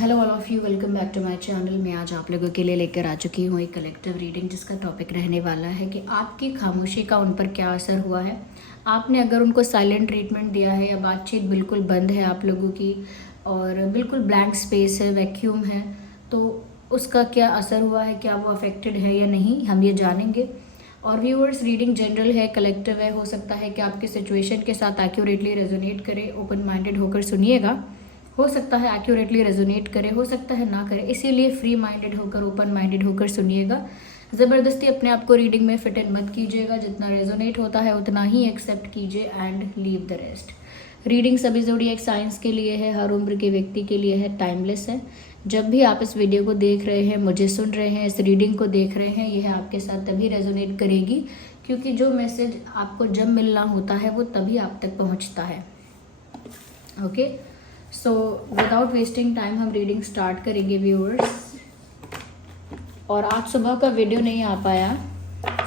Hello all of you, welcome back to my channel. मैं आज आप लोगों के लिए लेकर आ चुकी हूँ एक कलेक्टिव रीडिंग जिसका टॉपिक रहने वाला है कि आपकी खामोशी का उन पर क्या असर हुआ है। आपने अगर उनको साइलेंट ट्रीटमेंट दिया है या बातचीत बिल्कुल बंद है आप लोगों की और बिल्कुल ब्लैंक स्पेस है, वैक्यूम है, तो उसका क्या असर हुआ है, क्या वो अफेक्टेड है या नहीं, हम ये जानेंगे। और व्यूअर्स, रीडिंग जनरल है, कलेक्टिव है, हो सकता है कि आपके सिचुएशन के साथ एक्यूरेटली रेजोनेट करे। ओपन माइंडेड होकर सुनिएगा। हो सकता है एक्यूरेटली रेजोनेट करे, हो सकता है ना करे, इसीलिए फ्री माइंडेड होकर, ओपन माइंडेड होकर सुनिएगा। ज़बरदस्ती अपने आप को रीडिंग में फिट इन मत कीजिएगा। जितना रेजोनेट होता है उतना ही एक्सेप्ट कीजिए and leave the rest. Reading सभी ज़ोडिएक साइंस के लिए है, हर उम्र के व्यक्ति के लिए है, टाइमलेस है। जब भी आप इस वीडियो को देख रहे हैं, मुझे सुन रहे हैं, इस रीडिंग को देख रहे हैं, यह आपके साथ तभी रेजोनेट करेगी क्योंकि जो मैसेज आपको जब मिलना होता है वो तभी आप तक पहुंचता है। Okay, so without wasting time हम रीडिंग स्टार्ट करेंगे व्यूअर्स। और आज सुबह का वीडियो नहीं आ पाया,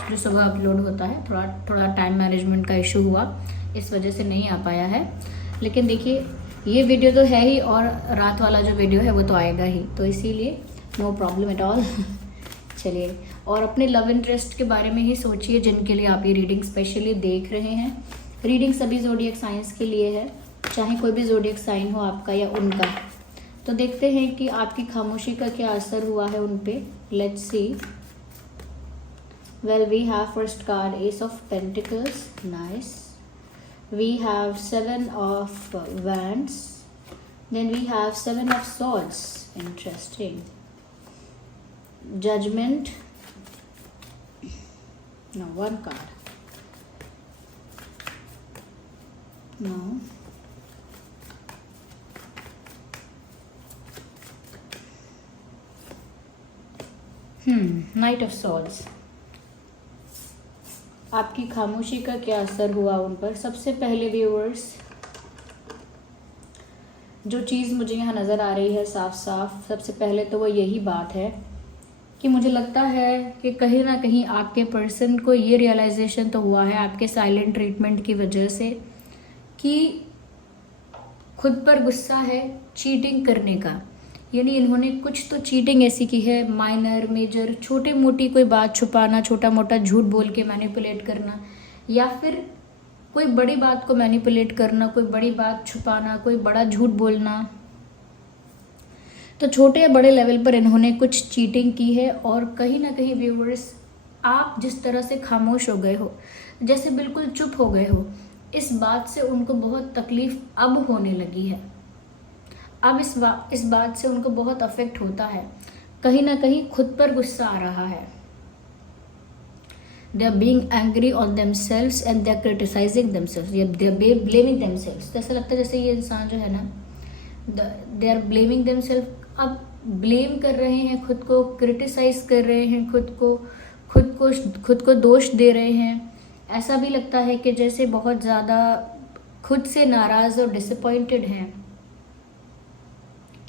जो सुबह अपलोड होता है, थोड़ा टाइम मैनेजमेंट का इशू हुआ, इस वजह से नहीं आ पाया है। लेकिन देखिए, ये वीडियो तो है ही और रात वाला जो वीडियो है वो तो आएगा ही, तो इसीलिए नो प्रॉब्लम एट ऑल। चलिए, और अपने लव इंटरेस्ट के बारे में ही सोचिए जिनके लिए आप ये रीडिंग स्पेशली देख रहे हैं। रीडिंग सभी ज़ोडिएक साइंस के लिए है, चाहे कोई भी ज़ोडिएक साइन हो आपका या उनका। तो देखते हैं कि आपकी खामोशी का क्या असर हुआ है उन पे। Let's see. Well, we have first card ace of pentacles, nice. We have 7 of wands, then we have 7 of swords, interesting. Judgement, no, 1 card, no, knight of swords. आपकी खामोशी का क्या असर हुआ उन पर। सबसे पहले व्यूअर्स, जो चीज़ मुझे यहाँ नज़र आ रही है साफ साफ, सबसे पहले तो वो यही बात है कि मुझे लगता है कि कहीं ना कहीं आपके पर्सन को ये रियलाइजेशन तो हुआ है आपके साइलेंट ट्रीटमेंट की वजह से कि खुद पर गुस्सा है चीटिंग करने का। यानी इन्होंने कुछ तो चीटिंग ऐसी की है, माइनर, मेजर, छोटी मोटी कोई बात छुपाना, छोटा मोटा झूठ बोल के मैनिपुलेट करना, या फिर कोई बड़ी बात को मैनिपुलेट करना, कोई बड़ी बात छुपाना, कोई बड़ा झूठ बोलना। तो छोटे या बड़े लेवल पर इन्होंने कुछ चीटिंग की है। और कहीं ना कहीं व्यूअर्स, आप जिस तरह से खामोश हो गए हो, जैसे बिल्कुल चुप हो गए हो, इस बात से उनको बहुत तकलीफ अब होने लगी है। अब इस बात से उनको बहुत अफेक्ट होता है, कहीं ना कहीं खुद पर गुस्सा आ रहा है। They are being angry on themselves and they are criticizing themselves, they are blaming themselves. तो ऐसा लगता है जैसे ये इंसान जो है ना, दे आर ब्लेमिंग देमसेल्व, अब ब्लेम कर रहे हैं खुद को, क्रिटिसाइज कर रहे हैं खुद को दोष दे रहे हैं। ऐसा भी लगता है कि जैसे बहुत ज़्यादा खुद से नाराज़ और डिसअपॉइंटेड हैं।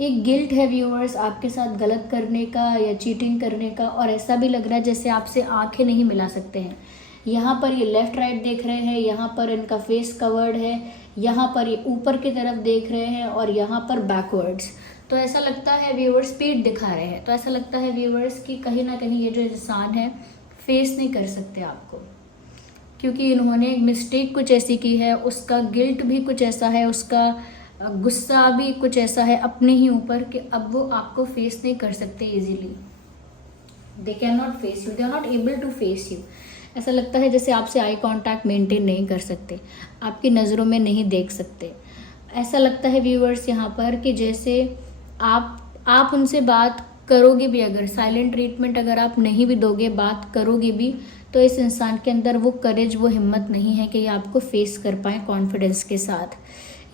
एक गिल्ट है व्यूअर्स आपके साथ गलत करने का या चीटिंग करने का, और ऐसा भी लग रहा है जैसे आपसे आंखें नहीं मिला सकते हैं। यहाँ पर ये लेफ्ट राइट देख रहे हैं, यहाँ पर इनका फेस कवर्ड है, यहाँ पर ये ऊपर की तरफ देख रहे हैं और यहाँ पर बैकवर्ड्स। तो ऐसा लगता है व्यूअर्स, पीठ दिखा रहे हैं। तो ऐसा लगता है व्यूअर्स कि कहीं ना कहीं ये जो इंसान है फेस नहीं कर सकते आपको, क्योंकि इन्होंने एक मिस्टेक कुछ ऐसी की है, उसका गिल्ट भी कुछ ऐसा है, उसका गुस्सा भी कुछ ऐसा है अपने ही ऊपर कि अब वो आपको फेस नहीं कर सकते easily. They can not face you, they are not able to face you. ऐसा लगता है जैसे आपसे आई कांटेक्ट मेंटेन नहीं कर सकते, आपकी नज़रों में नहीं देख सकते। ऐसा लगता है व्यूअर्स यहाँ पर कि जैसे आप उनसे बात करोगे भी, अगर साइलेंट ट्रीटमेंट अगर आप नहीं भी दोगे, बात करोगे भी, तो इस इंसान के अंदर वो करेज, वो हिम्मत नहीं है कि ये आपको फेस कर पाए कॉन्फिडेंस के साथ।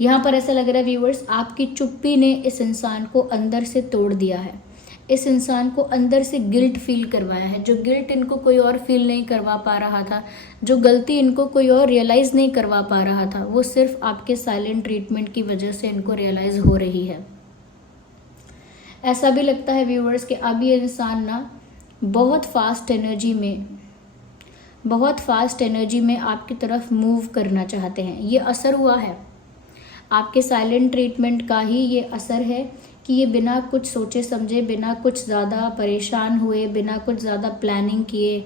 यहाँ पर ऐसा लग रहा है व्यूअर्स, आपकी चुप्पी ने इस इंसान को अंदर से तोड़ दिया है। इस इंसान को अंदर से गिल्ट फील करवाया है, जो गिल्ट इनको कोई और फील नहीं करवा पा रहा था, जो गलती इनको कोई और रियलाइज़ नहीं करवा पा रहा था, वो सिर्फ आपके साइलेंट ट्रीटमेंट की वजह से इनको रियलाइज़ हो रही है। ऐसा भी लगता है व्यूअर्स कि अब ये इंसान ना बहुत फास्ट एनर्जी में आपकी तरफ मूव करना चाहते हैं। ये असर हुआ है आपके साइलेंट ट्रीटमेंट का ही, ये असर है कि कि ये बिना कुछ सोचे समझे, बिना कुछ ज़्यादा परेशान हुए, बिना कुछ ज़्यादा प्लानिंग किए,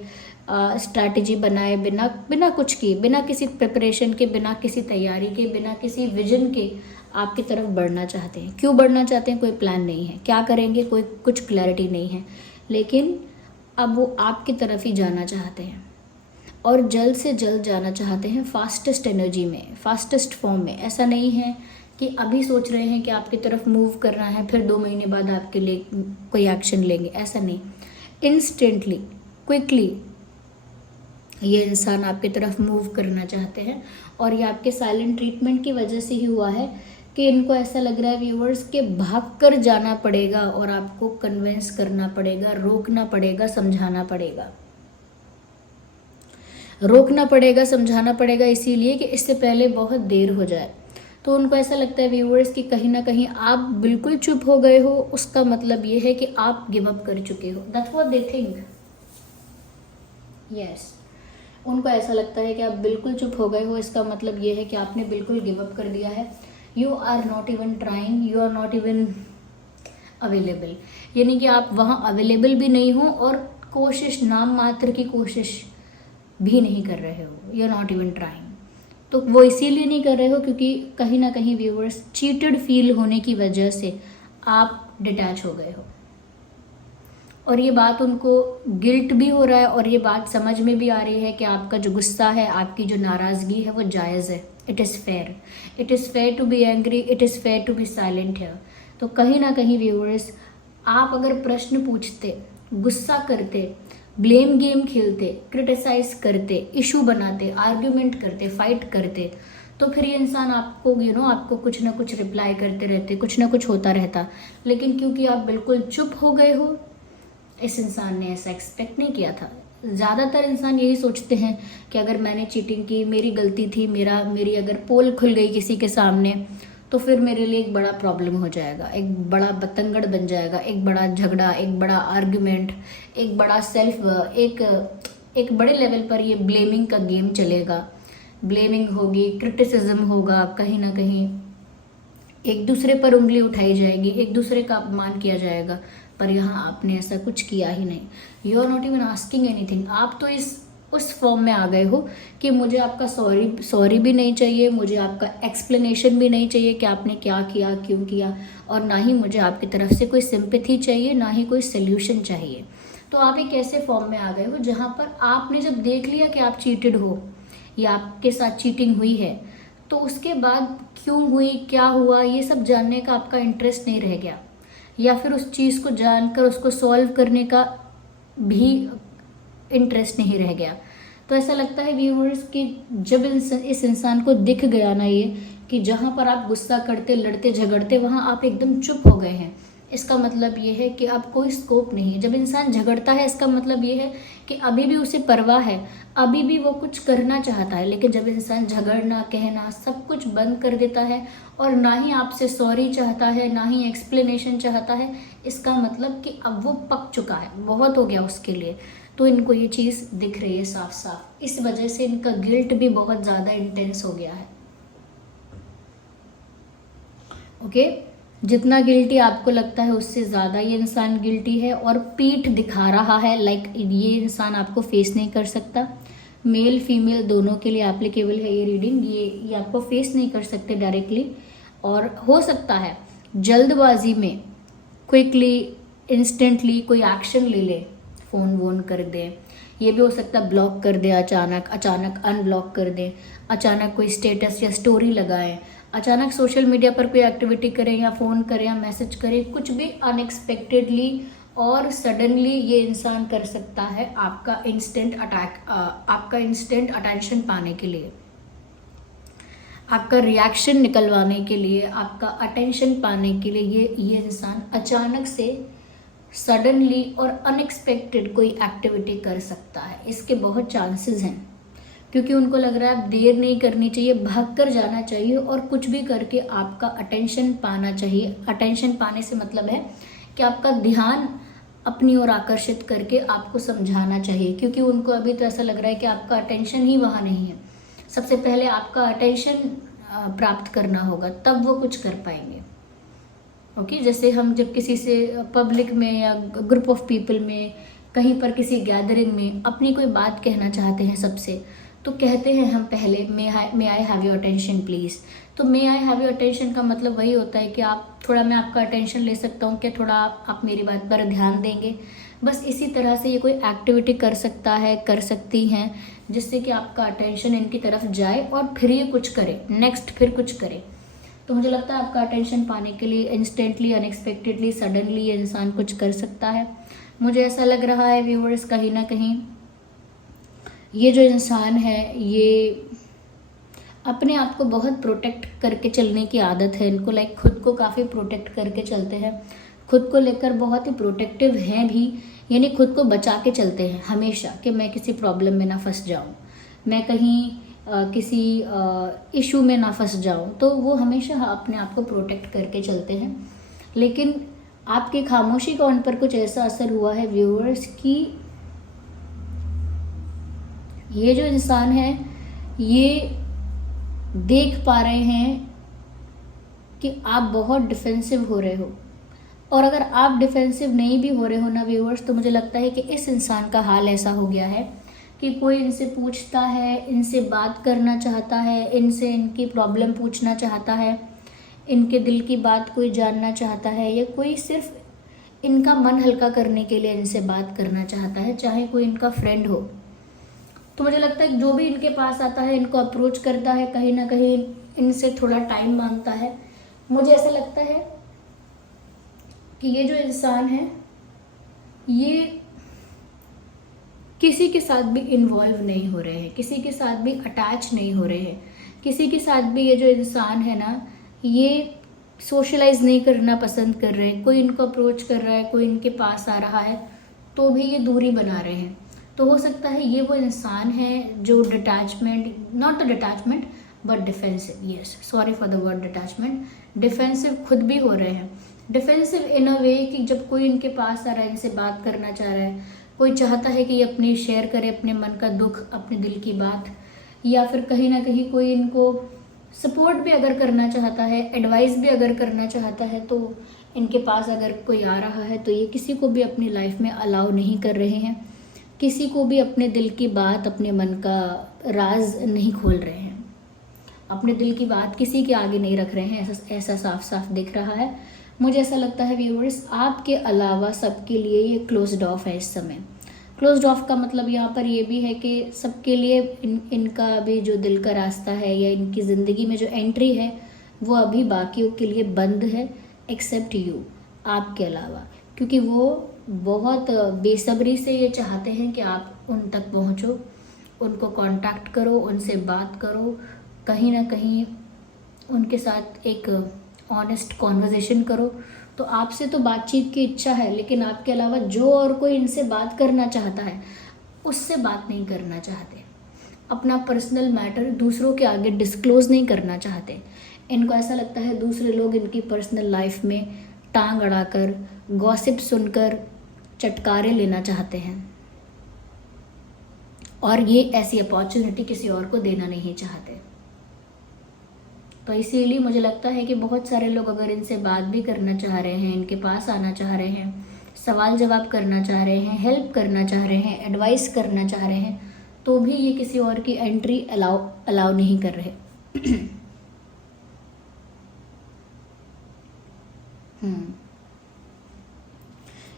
स्ट्रैटेजी बनाए, बिना बिना कुछ किए, बिना किसी प्रिपरेशन के, बिना किसी तैयारी के, बिना किसी विजन के आपकी तरफ बढ़ना चाहते हैं। क्यों बढ़ना चाहते हैं? कोई प्लान नहीं है, क्या करेंगे कोई कुछ क्लैरिटी नहीं है, लेकिन अब वो आपकी तरफ ही जाना चाहते हैं और जल्द से जल्द जाना चाहते हैं, फास्टेस्ट एनर्जी में, फास्टेस्ट फॉर्म में। ऐसा नहीं है कि अभी सोच रहे हैं कि आपकी तरफ मूव करना है, फिर 2 महीने बाद आपके लिए कोई एक्शन लेंगे, ऐसा नहीं। इंस्टेंटली, क्विकली ये इंसान आपकी तरफ मूव करना चाहते हैं और ये आपके साइलेंट ट्रीटमेंट की वजह से ही हुआ है कि इनको ऐसा लग रहा है व्यूवर्स के भाग कर जाना पड़ेगा और आपको कन्विंस करना पड़ेगा, रोकना पड़ेगा, समझाना पड़ेगा, रोकना पड़ेगा, समझाना पड़ेगा, इसीलिए कि इससे पहले बहुत देर हो जाए। तो उनको ऐसा लगता है व्यूवर्स कि कहीं ना कहीं आप बिल्कुल चुप हो गए हो, उसका मतलब ये है कि आप गिव अप कर चुके हो। That's what they think. Yes, उनको ऐसा लगता है कि आप बिल्कुल चुप हो गए हो, इसका मतलब ये है कि आपने बिल्कुल गिव अप कर दिया है। You are not even trying, you are not even available, यानी कि आप वहाँ अवेलेबल भी नहीं हो और कोशिश, नाम मात्र की कोशिश भी नहीं कर रहे हो। You are not even trying. तो वो इसीलिए नहीं कर रहे हो क्योंकि कहीं ना कहीं व्यूवर्स चीटेड फील होने की वजह से आप डिटैच हो गए हो और ये बात उनको गिल्ट भी हो रहा है और ये बात समझ में भी आ रही है कि आपका जो गुस्सा है, आपकी जो नाराज़गी है वो जायज़ है। It is fair, it is fair to be angry, it is fair to be silent है। तो कहीं ना कहीं व्यूअर्स, आप अगर प्रश्न पूछते, गुस्सा करते, ब्लेम गेम खेलते, क्रिटिसाइज करते, इशू बनाते, आर्ग्यूमेंट करते, फाइट करते, तो फिर ये इंसान आपको आपको कुछ ना कुछ रिप्लाई करते रहते, कुछ ना कुछ होता रहता। लेकिन क्योंकि आप बिल्कुल चुप हो गए हो, इस इंसान ने ऐसा एक्सपेक्ट नहीं किया था। ज़्यादातर इंसान यही सोचते हैं कि अगर मैंने चीटिंग की, मेरी गलती थी, मेरी अगर पोल खुल गई किसी के सामने, तो फिर मेरे लिए एक बड़ा प्रॉब्लम हो जाएगा, एक बड़ा बतंगड़ बन जाएगा, एक बड़ा झगड़ा, एक बड़ा आर्ग्यूमेंट, एक बड़ा एक बड़े लेवल पर ये ब्लेमिंग का गेम चलेगा। ब्लेमिंग होगी, क्रिटिसिज्म होगा, कहीं ना कहीं एक दूसरे पर उंगली उठाई जाएगी, एक दूसरे का अपमान किया जाएगा। पर यहाँ आपने ऐसा कुछ किया ही नहीं। You are not even asking anything. आप तो उस फॉर्म में आ गए हो कि मुझे आपका सॉरी भी नहीं चाहिए, मुझे आपका एक्सप्लेनेशन भी नहीं चाहिए कि आपने क्या किया, क्यों किया, और ना ही मुझे आपकी तरफ से कोई सिंपैथी चाहिए, ना ही कोई सोल्यूशन चाहिए। तो आप एक ऐसे फॉर्म में आ गए हो जहाँ पर आपने जब देख लिया कि आप चीटेड हो या आपके साथ चीटिंग हुई है, तो उसके बाद क्यों हुई, क्या हुआ, ये सब जानने का आपका इंटरेस्ट नहीं रह गया, या फिर उस चीज़ को जानकर उसको सॉल्व करने का भी इंटरेस्ट नहीं रह गया। तो ऐसा लगता है व्यूअर्स कि जब इस इंसान को दिख गया ना ये कि जहाँ पर आप गुस्सा करते, लड़ते, झगड़ते, वहाँ आप एकदम चुप हो गए हैं, इसका मतलब ये है कि अब कोई स्कोप नहीं है। जब इंसान झगड़ता है, इसका मतलब ये है कि अभी भी उसे परवाह है, अभी भी वो कुछ करना चाहता है। लेकिन जब इंसान झगड़ना, कहना, सब कुछ बंद कर देता है और ना ही आपसे सॉरी चाहता है, ना ही एक्सप्लेनेशन चाहता है, इसका मतलब कि अब वो पक चुका है, बहुत हो गया उसके लिए। तो इनको ये चीज़ दिख रही है साफ साफ। इस वजह से इनका गिल्ट भी बहुत ज़्यादा इंटेंस हो गया है। ओके, जितना गिल्टी आपको लगता है उससे ज़्यादा ये इंसान गिल्टी है और पीठ दिखा रहा है। लाइक ये इंसान आपको फेस नहीं कर सकता। मेल फीमेल दोनों के लिए एप्लीकेबल है ये रीडिंग। ये आपको फेस नहीं कर सकते डायरेक्टली, और हो सकता है जल्दबाजी में क्विकली, इंस्टेंटली कोई एक्शन ले ले, फ़ोन वोन कर दे, ये भी हो सकता है ब्लॉक कर दे, अचानक अनब्लॉक कर दे, अचानक कोई स्टेटस या स्टोरी लगाए, अचानक सोशल मीडिया पर कोई एक्टिविटी करें या फ़ोन करें या मैसेज करें, कुछ भी अनएक्सपेक्टेडली और सडनली ये इंसान कर सकता है आपका इंस्टेंट अटेंशन पाने के लिए, आपका रिएक्शन निकलवाने के लिए, आपका अटेंशन पाने के लिए ये इंसान अचानक से सडनली और अनएक्सपेक्टेड कोई एक्टिविटी कर सकता है। इसके बहुत चांसेस हैं क्योंकि उनको लग रहा है अब देर नहीं करनी चाहिए, भाग कर जाना चाहिए और कुछ भी करके आपका अटेंशन पाना चाहिए। अटेंशन पाने से मतलब है कि आपका ध्यान अपनी ओर आकर्षित करके आपको समझाना चाहिए, क्योंकि उनको अभी तो ऐसा लग रहा है कि आपका अटेंशन ही वहाँ नहीं है। सबसे पहले आपका अटेंशन प्राप्त करना होगा, तब वो कुछ कर पाएंगे। ओके, जैसे हम जब किसी से पब्लिक में या ग्रुप ऑफ पीपल में कहीं पर किसी गैदरिंग में अपनी कोई बात कहना चाहते हैं सबसे, तो कहते हैं हम पहले may I have your attention please. तो may I have your attention का मतलब वही होता है कि आप थोड़ा, मैं आपका अटेंशन ले सकता हूँ क्या, थोड़ा आप मेरी बात पर ध्यान देंगे। बस इसी तरह से ये कोई एक्टिविटी कर सकता है, कर सकती हैं, जिससे कि आपका अटेंशन इनकी तरफ जाए और फिर ये कुछ करे, नेक्स्ट फिर कुछ करे। तो मुझे लगता है आपका अटेंशन पाने के लिए इंस्टेंटली, अनएक्सपेक्टेडली, सडनली ये इंसान कुछ कर सकता है। मुझे ऐसा लग रहा है व्यूअर्स, कहीं ना कहीं ये जो इंसान है ये अपने आप को बहुत प्रोटेक्ट करके चलने की आदत है इनको, लाइक खुद को काफ़ी प्रोटेक्ट करके चलते हैं, खुद को लेकर बहुत ही प्रोटेक्टिव हैं भी, यानी खुद को बचा के चलते हैं हमेशा कि मैं किसी प्रॉब्लम में ना फंस जाऊं, मैं कहीं किसी इशू में ना फंस जाऊं। तो वो हमेशा अपने आप को प्रोटेक्ट करके चलते हैं। लेकिन आपकी खामोशी का उन पर कुछ ऐसा असर हुआ है व्यूअर्स कि ये जो इंसान है ये देख पा रहे हैं कि आप बहुत डिफेंसिव हो रहे हो, और अगर आप डिफेंसिव नहीं भी हो रहे हो ना व्यूअर्स, तो मुझे लगता है कि इस इंसान का हाल ऐसा हो गया है कि कोई इनसे पूछता है, इनसे बात करना चाहता है, इनसे इनकी प्रॉब्लम पूछना चाहता है, इनके दिल की बात कोई जानना चाहता है, या कोई सिर्फ इनका मन हल्का करने के लिए इनसे बात करना चाहता है, चाहे कोई इनका फ्रेंड हो। तो मुझे लगता है जो भी इनके पास आता है, इनको अप्रोच करता है, कहीं ना कहीं इनसे थोड़ा टाइम मांगता है। मुझे ऐसा लगता है कि ये जो इंसान है ये किसी के साथ भी इन्वॉल्व नहीं हो रहे हैं, किसी के साथ भी अटैच नहीं हो रहे हैं, किसी के साथ भी ये जो इंसान है ना ये सोशलाइज नहीं करना पसंद कर रहे हैं। कोई इनको अप्रोच कर रहा है, कोई इनके पास आ रहा है, तो भी ये दूरी बना रहे हैं। तो हो सकता है ये वो इंसान है जो detachment, not the detachment but defensive, yes sorry for the word detachment, defensive खुद भी हो रहे हैं। डिफेंसिव इन अ वे कि जब कोई इनके पास आ रहा है, इनसे बात करना चाह रहा है, कोई चाहता है कि ये अपनी शेयर करे अपने मन का दुख, अपने दिल की बात, या फिर कहीं ना कहीं कोई इनको सपोर्ट भी अगर करना चाहता है, एडवाइस भी अगर करना चाहता है, तो इनके पास अगर कोई आ रहा है तो ये किसी को भी अपनी लाइफ में अलाउ नहीं कर रहे हैं, किसी को भी अपने दिल की बात, अपने मन का राज नहीं खोल रहे हैं, अपने दिल की बात किसी के आगे नहीं रख रहे हैं। ऐसा साफ साफ दिख रहा है। मुझे ऐसा लगता है व्यूअर्स, आपके अलावा सबके लिए ये क्लोज्ड ऑफ है इस समय। क्लोज्ड ऑफ का मतलब यहाँ पर ये भी है कि सबके लिए इनका भी जो दिल का रास्ता है या इनकी ज़िंदगी में जो एंट्री है वो अभी बाकियों के लिए बंद है, एक्सेप्ट यू, आपके अलावा, क्योंकि वो बहुत बेसब्री से ये चाहते हैं कि आप उन तक पहुँचो, उनको कांटेक्ट करो, उनसे बात करो, कहीं ना कहीं उनके साथ एक ऑनेस्ट कॉन्वर्जेशन करो। तो आपसे तो बातचीत की इच्छा है, लेकिन आपके अलावा जो और कोई इनसे बात करना चाहता है उससे बात नहीं करना चाहते, अपना पर्सनल मैटर दूसरों के आगे डिस्क्लोज नहीं करना चाहते। इनको ऐसा लगता है दूसरे लोग इनकी पर्सनल लाइफ में टांग अड़ाकर, गॉसिप सुनकर चटकारे लेना चाहते हैं, और ये ऐसी अपॉर्चुनिटी किसी और को देना नहीं चाहते। तो इसीलिए मुझे लगता है कि बहुत सारे लोग अगर इनसे बात भी करना चाह रहे हैं, इनके पास आना चाह रहे हैं, सवाल जवाब करना चाह रहे हैं, हेल्प करना चाह रहे हैं, एडवाइस करना चाह रहे हैं, तो भी ये किसी और की एंट्री अलाउ नहीं कर रहे।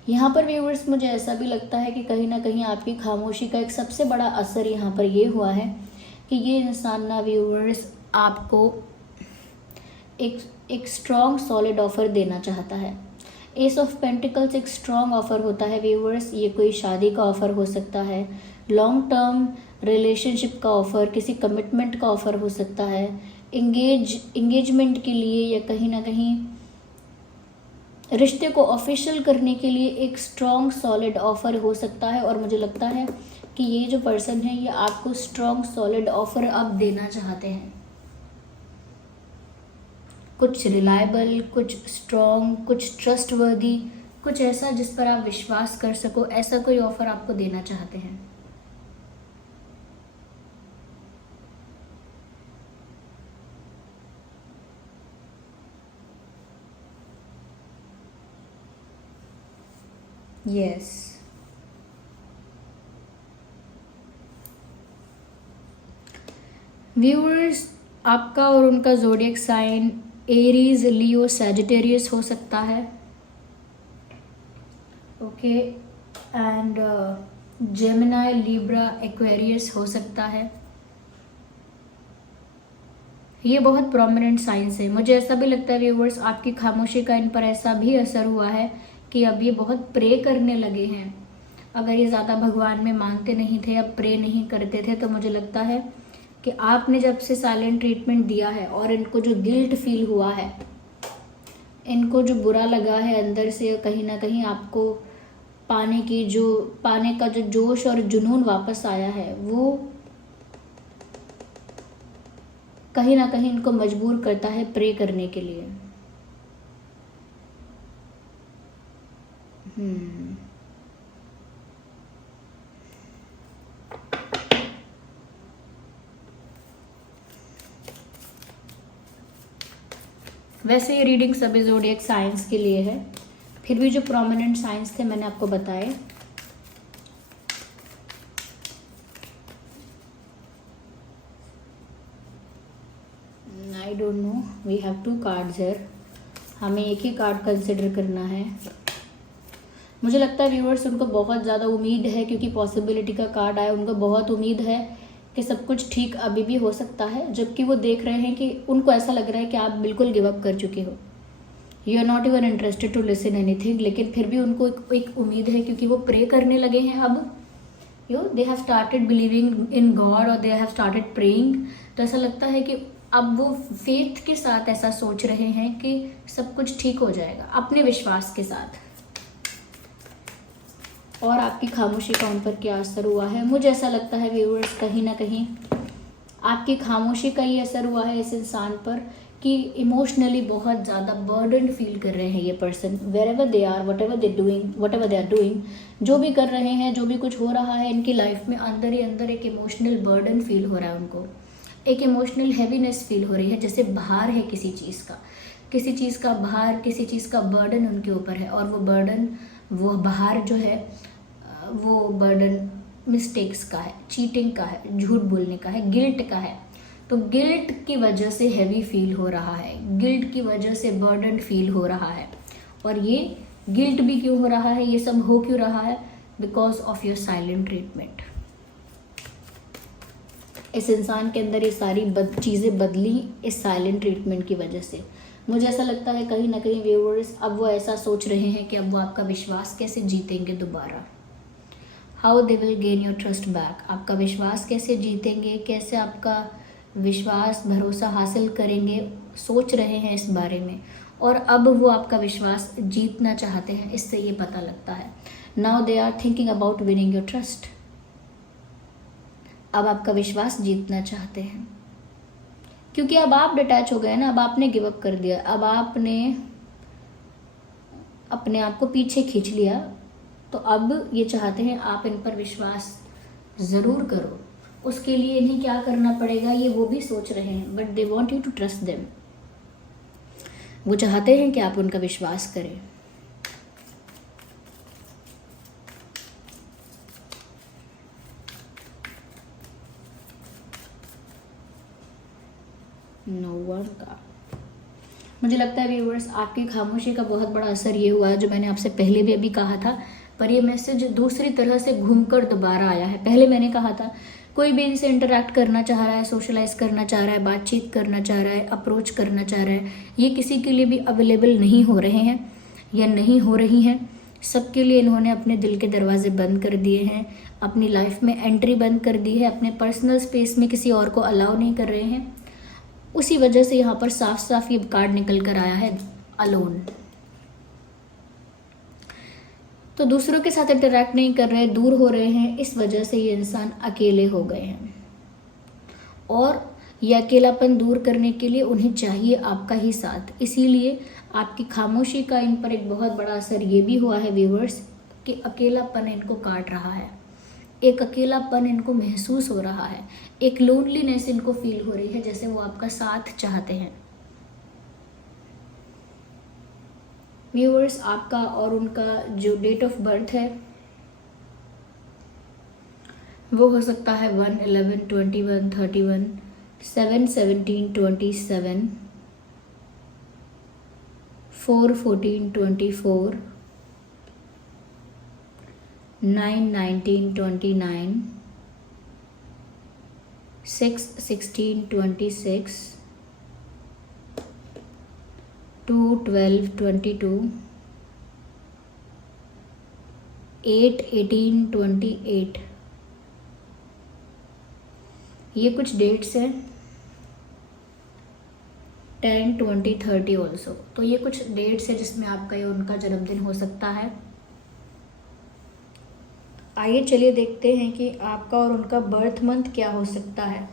यहाँ पर व्यूअर्स मुझे ऐसा भी लगता है कि कहीं ना कहीं आपकी खामोशी का एक सबसे बड़ा असर यहाँ पर ये हुआ है कि ये इंसान ना व्यूअर्स आपको एक स्ट्रॉन्ग सॉलिड ऑफर देना चाहता है। एस ऑफ पेंटिकल्स एक स्ट्रॉन्ग ऑफर होता है व्यूअर्स, ये कोई शादी का ऑफर हो सकता है, लॉन्ग टर्म रिलेशनशिप का ऑफर, किसी कमिटमेंट का ऑफर हो सकता है, एंगेजमेंट के लिए या कहीं ना कहीं रिश्ते को ऑफिशियल करने के लिए एक स्ट्रॉन्ग सॉलिड ऑफर हो सकता है। और मुझे लगता है कि ये जो पर्सन है ये आपको स्ट्रॉन्ग सॉलिड ऑफर अब देना चाहते हैं, कुछ रिलायबल, कुछ स्ट्रॉन्ग, कुछ ट्रस्टवर्दी, कुछ ऐसा जिस पर आप विश्वास कर सको, ऐसा कोई ऑफर आपको देना चाहते हैं। यस। व्यूअर्स, आपका और उनका ज़ोडिएक साइन एरीज, लियो, सैजिटेरियस हो सकता है। Okay, and Gemini, Libra, Aquarius हो सकता है। ये बहुत प्रोमिनेंट साइंस है। मुझे ऐसा भी लगता है व्यूअर्स, आपकी खामोशी का इन पर ऐसा भी असर हुआ है कि अब ये बहुत प्रे करने लगे हैं। अगर ये ज़्यादा भगवान में मानते नहीं थे, अब प्रे नहीं करते थे, तो मुझे लगता है कि आपने जब से साइलेंट ट्रीटमेंट दिया है और इनको जो गिल्ट फील हुआ है, इनको जो बुरा लगा है अंदर से, कहीं ना कहीं आपको पाने का जो जोश और जुनून वापस आया है, वो कहीं ना कहीं इनको मजबूर करता है प्रे करने के लिए। वैसे ये रीडिंग सभी ज़ोडिएक साइंस के लिए है, फिर भी जो प्रोमिनेंट साइंस थे मैंने आपको बताए। I don't know, we have 2 cards here, हमें एक ही कार्ड कंसिडर करना है। मुझे लगता है व्यूअर्स, उनको बहुत ज़्यादा उम्मीद है, क्योंकि पॉसिबिलिटी का कार्ड आया, उनको बहुत उम्मीद है कि सब कुछ ठीक अभी भी हो सकता है, जबकि वो देख रहे हैं कि उनको ऐसा लग रहा है कि आप बिल्कुल गिव अप कर चुके हो, you are not even interested to listen anything. लेकिन फिर भी उनको एक उम्मीद है, क्योंकि वो प्रे करने लगे हैं अब। They have started believing in God और दे हैव स्टार्टेड प्रेइंग। तो ऐसा लगता है कि अब वो फेथ के साथ ऐसा सोच रहे हैं कि सब कुछ ठीक हो जाएगा, अपने विश्वास के साथ। और आपकी खामोशी का उन पर क्या असर हुआ है? मुझे ऐसा लगता है व्यूअर्स, कहीं ना कहीं आपकी खामोशी का ही असर हुआ है इस इंसान पर, कि इमोशनली बहुत ज़्यादा बर्डन फील कर रहे हैं ये person. Wherever they are, whatever they are doing, जो भी कर रहे हैं, जो भी कुछ हो रहा है इनकी लाइफ में, अंदर ही अंदर एक इमोशनल बर्डन फील हो रहा है उनको, एक इमोशनल हैवीनेस फील हो रही है, जैसे भार है किसी चीज़ का भार, किसी चीज़ का बर्डन उनके ऊपर है। और वो भार जो है, वो बर्डन मिस्टेक्स का है, चीटिंग का है, झूठ बोलने का है, गिल्ट का है। तो गिल्ट की वजह से हैवी फील हो रहा है, गिल्ट की वजह से बर्डन फील हो रहा है। और ये गिल्ट भी क्यों हो रहा है, ये सब हो क्यों रहा है? Because of your silent treatment. इस इंसान के अंदर ये सारी चीज़ें बदली इस साइलेंट ट्रीटमेंट की वजह से। मुझे ऐसा लगता है कहीं ना कहीं व्यूअर्स, अब वो ऐसा सोच रहे हैं कि अब वो आपका विश्वास कैसे जीतेंगे दोबारा। How they will gain your trust back. आपका विश्वास कैसे जीतेंगे, कैसे आपका विश्वास, भरोसा हासिल करेंगे, सोच रहे हैं इस बारे में। और अब वो आपका विश्वास जीतना चाहते हैं, इससे ये पता लगता है। Now they are thinking about winning your trust. अब आपका विश्वास जीतना चाहते हैं, क्योंकि अब आप डिटैच हो गए ना, अब आपने गिव अप कर दिया, अब आपने अपने आप को पीछे खींच लिया। तो अब ये चाहते हैं आप इन पर विश्वास ज़रूर करो। उसके लिए इन्हें क्या करना पड़ेगा ये वो भी सोच रहे हैं, but they want you to trust them. वो चाहते हैं कि आप उनका विश्वास करें। नो वन का मुझे लगता है व्यूअर्स, आपकी खामोशी का बहुत बड़ा असर ये हुआ है, जो मैंने आपसे पहले भी अभी कहा था, पर ये मैसेज दूसरी तरह से घूमकर दोबारा आया है। पहले मैंने कहा था कोई भी इनसे इंटरेक्ट करना चाह रहा है, सोशलाइज करना चाह रहा है, बातचीत करना चाह रहा है, अप्रोच करना चाह रहा है, ये किसी के लिए भी अवेलेबल नहीं हो रहे हैं या नहीं हो रही हैं। सबके लिए इन्होंने अपने दिल के दरवाजे बंद कर दिए हैं, अपनी लाइफ में एंट्री बंद कर दी है, अपने पर्सनल स्पेस में किसी और को अलाउ नहीं कर रहे हैं। उसी वजह से यहाँ पर साफ साफ ये कार्ड निकल कर आया है, अलोन। तो दूसरों के साथ इंटरेक्ट नहीं कर रहे, दूर हो रहे हैं, इस वजह से ये इंसान अकेले हो गए हैं। और ये अकेलापन दूर करने के लिए उन्हें चाहिए आपका ही साथ। इसीलिए आपकी खामोशी का इन पर एक बहुत बड़ा असर ये भी हुआ है व्यूवर्स, कि अकेलापन इनको काट रहा है, एक अकेलापन इनको महसूस हो रहा है, एक लोनलीनेस इनको फील हो रही है, जैसे वो आपका साथ चाहते हैं। व्यूअर्स आपका और उनका जो डेट ऑफ बर्थ है वो हो सकता है 1, 11, 21, 31, 7, 17, 27, 4, 14, 24, 9, 19, 29, 6, 16, 26, 2, 12, 22, 8, 18, 28। ये कुछ डेट्स हैं। 10, 20, 30 ऑल्सो। तो ये कुछ डेट्स है जिसमें आपका या उनका जन्मदिन हो सकता है। आइए चलिए देखते हैं कि आपका और उनका बर्थ मंथ क्या हो सकता है।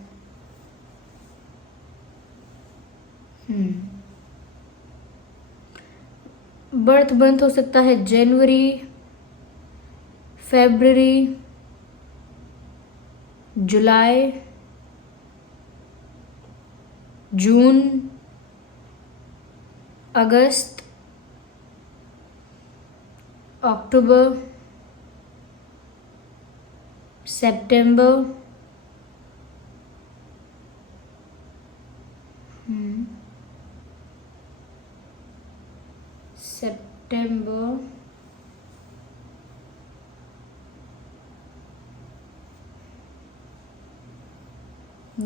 बर्थ मंथ हो सकता है जनवरी, फरवरी, जुलाई, जून, अगस्त, अक्टूबर, सितंबर, सितंबर,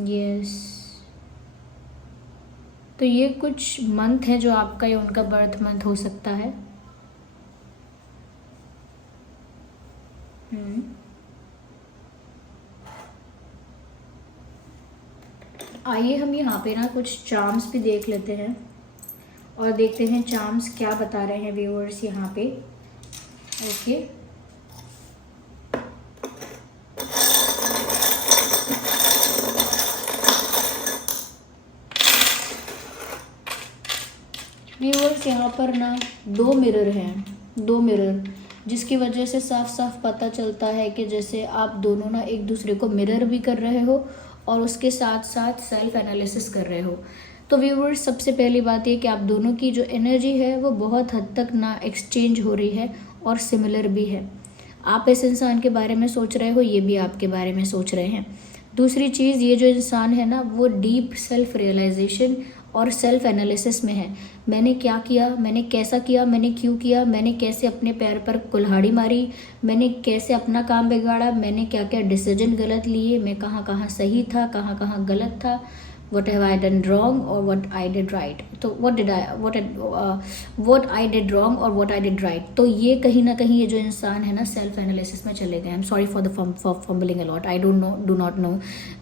यस। तो ये कुछ मंथ है जो आपका या उनका बर्थ मंथ हो सकता है। आइए हम यहाँ पे ना कुछ चार्म्स भी देख लेते हैं और देखते हैं चार्म्स क्या बता रहे हैं व्यूअर्स यहाँ पे। ओके, व्यूअर्स यहाँ पर ना 2 मिरर हैं, 2 मिरर, जिसकी वजह से साफ साफ पता चलता है कि जैसे आप दोनों ना एक दूसरे को मिरर भी कर रहे हो और उसके साथ साथ सेल्फ एनालिसिस कर रहे हो। तो व्यूअर्स सबसे पहली बात ये कि आप दोनों की जो एनर्जी है वो बहुत हद तक ना एक्सचेंज हो रही है और सिमिलर भी है। आप इस इंसान के बारे में सोच रहे हो, ये भी आपके बारे में सोच रहे हैं। दूसरी चीज़, ये जो इंसान है ना वो डीप सेल्फ रियलाइजेशन और सेल्फ एनालिसिस में है। मैंने क्या किया, मैंने कैसा किया, मैंने क्यों किया, मैंने कैसे अपने पैर पर कुल्हाड़ी मारी, मैंने कैसे अपना काम बिगाड़ा, मैंने क्या क्या डिसीजन गलत लिए, मैं कहाँ कहाँ सही था, कहाँ कहाँ गलत था, what have I done wrong or what I did right। तो what I did wrong और what I did right। तो ये कहीं ना कहीं ये जो इंसान है ना सेल्फ एनालिसिस में चले गए। I am sorry for the fumbling a lot. I do not know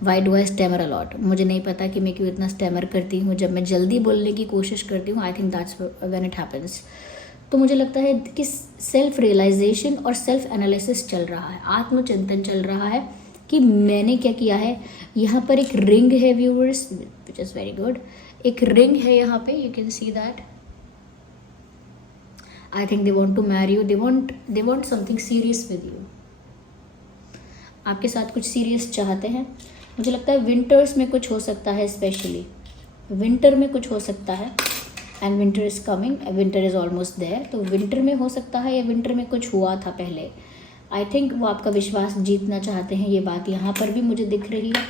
why do I stammer a lot. मुझे नहीं पता कि मैं क्यों इतना स्टैमर करती हूँ जब मैं जल्दी बोलने की कोशिश करती हूँ। I think that's when it happens. तो मुझे लगता है कि सेल्फ रियलाइजेशन और सेल्फ एनालिसिस चल रहा है, आत्मचिंतन चल रहा है कि मैंने क्या किया है। यहाँ पर एक रिंग है viewers, which is very good. एक रिंग है यहाँ पे, you can see that. I think they want to marry you, they want something serious with you. आपके साथ कुछ सीरियस चाहते हैं। मुझे लगता है विंटर्स में कुछ हो सकता है, स्पेशली विंटर में कुछ हो सकता है। And winter is coming, winter is almost there. तो विंटर में हो सकता है या विंटर में कुछ हुआ था पहले। आई थिंक वो आपका विश्वास जीतना चाहते हैं, ये बात यहाँ पर भी मुझे दिख रही है।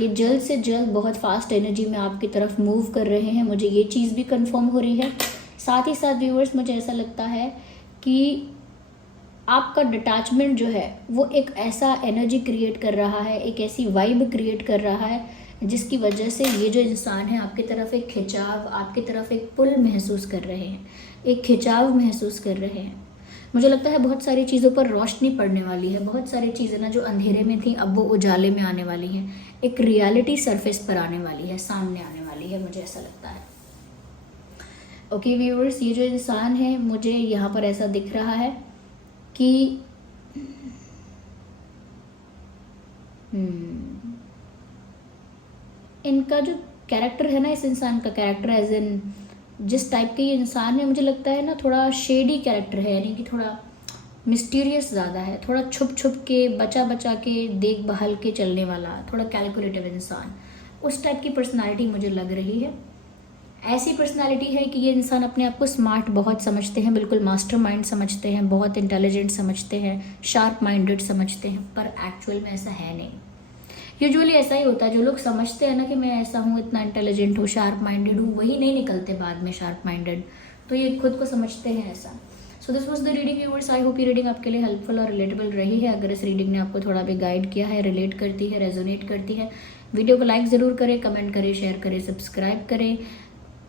ये जल्द से जल्द बहुत फास्ट एनर्जी में आपकी तरफ मूव कर रहे हैं, मुझे ये चीज़ भी कंफर्म हो रही है। साथ ही साथ व्यूअर्स मुझे ऐसा लगता है कि आपका डिटैचमेंट जो है वो एक ऐसा एनर्जी क्रिएट कर रहा है, एक ऐसी वाइब क्रिएट कर रहा है जिसकी वजह से ये जो इंसान है आपकी तरफ एक खिंचाव, आपकी तरफ एक पुल महसूस कर रहे हैं, एक खिंचाव महसूस कर रहे हैं। मुझे लगता है बहुत सारी चीज़ों पर रोशनी पड़ने वाली है। बहुत सारी चीज़ें ना जो अंधेरे में थी अब वो उजाले में आने वाली हैं। एक रियलिटी सरफेस पर आने वाली है, सामने आने वाली है, मुझे ऐसा लगता है। ओके व्यूअर्स, ये जो इंसान है मुझे यहाँ पर ऐसा दिख रहा है कि इनका जो कैरेक्टर है ना, इस इंसान का कैरेक्टर एज इन जिस टाइप के ये इंसान है, मुझे लगता है ना थोड़ा शेडी कैरेक्टर है, यानी कि थोड़ा मिस्टीरियस ज़्यादा है, थोड़ा छुप छुप के बचा बचा के देखभाल के चलने वाला, थोड़ा कैलकुलेटिव इंसान, उस टाइप की पर्सनालिटी मुझे लग रही है। ऐसी पर्सनालिटी है कि ये इंसान अपने आप को स्मार्ट बहुत समझते हैं, बिल्कुल मास्टरमाइंड समझते हैं, बहुत इंटेलिजेंट समझते हैं, शार्प माइंडेड समझते हैं, पर एक्चुअल में ऐसा है नहीं। यूजुअली ऐसा ही होता है, जो लोग समझते हैं ना कि मैं ऐसा हूँ, इतना इंटेलिजेंट हूँ, शार्प माइंडेड हूँ, वही नहीं निकलते बाद में शार्प माइंडेड। तो ये खुद को समझते हैं ऐसा। So this was the reading viewers. I hope ये रीडिंग आपके लिए हेल्पफुल और रिलेटेबल रही है। अगर इस रीडिंग ने आपको थोड़ा भी गाइड किया है, रिलेट करती है, रेजोनेट करती है, वीडियो को लाइक ज़रूर करें, कमेंट करें, शेयर करें, सब्सक्राइब करें,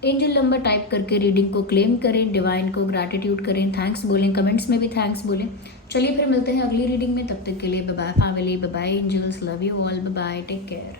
एंजल नंबर टाइप करके रीडिंग को क्लेम करें, डिवाइन को ग्रैटिट्यूड करें, थैंक्स बोलें, कमेंट्स में भी थैंक्स बोलें। चलिए फिर मिलते हैं अगली रीडिंग में, तब तक के लिए bye bye family, bye bye angels, love you all, bye bye, take care.